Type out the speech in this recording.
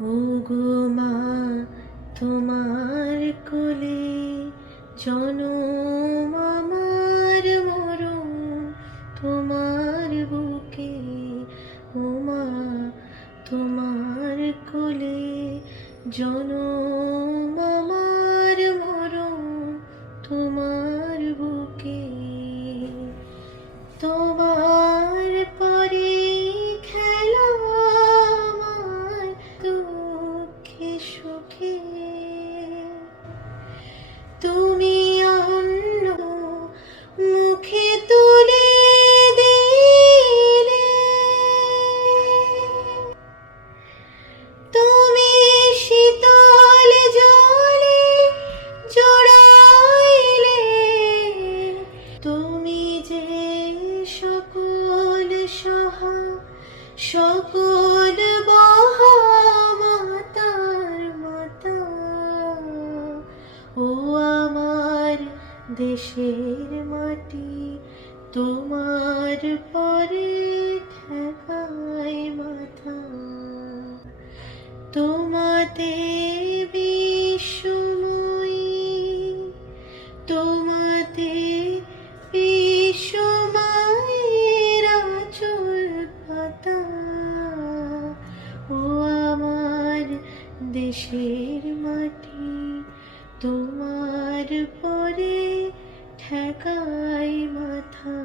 ওগো মা, তোমার কোলে জনম আমার মরণ, তোমার বুকে ও মা, তোমার কোলে জনম আমার মরণ, তোমার বুকে। তোমার পরে খেলা আমার দুঃখে সুখে, তুমি অন্য মুখে তুলে দিলে, তুমি শীতল জলে জড়াইলে, তুমি যে সকল সহা সকল বহা মাতার মাতা, ও আমার দেশের মাটি তোমার পরে ঠেকায় মাথা। তোমাতে বিশ্বময়ী, তোমাতে বিশ্বমায়ের আঁচল পাতা, ও আমার দেশের মাটি তোমার পরে ঠেকায় মাথা।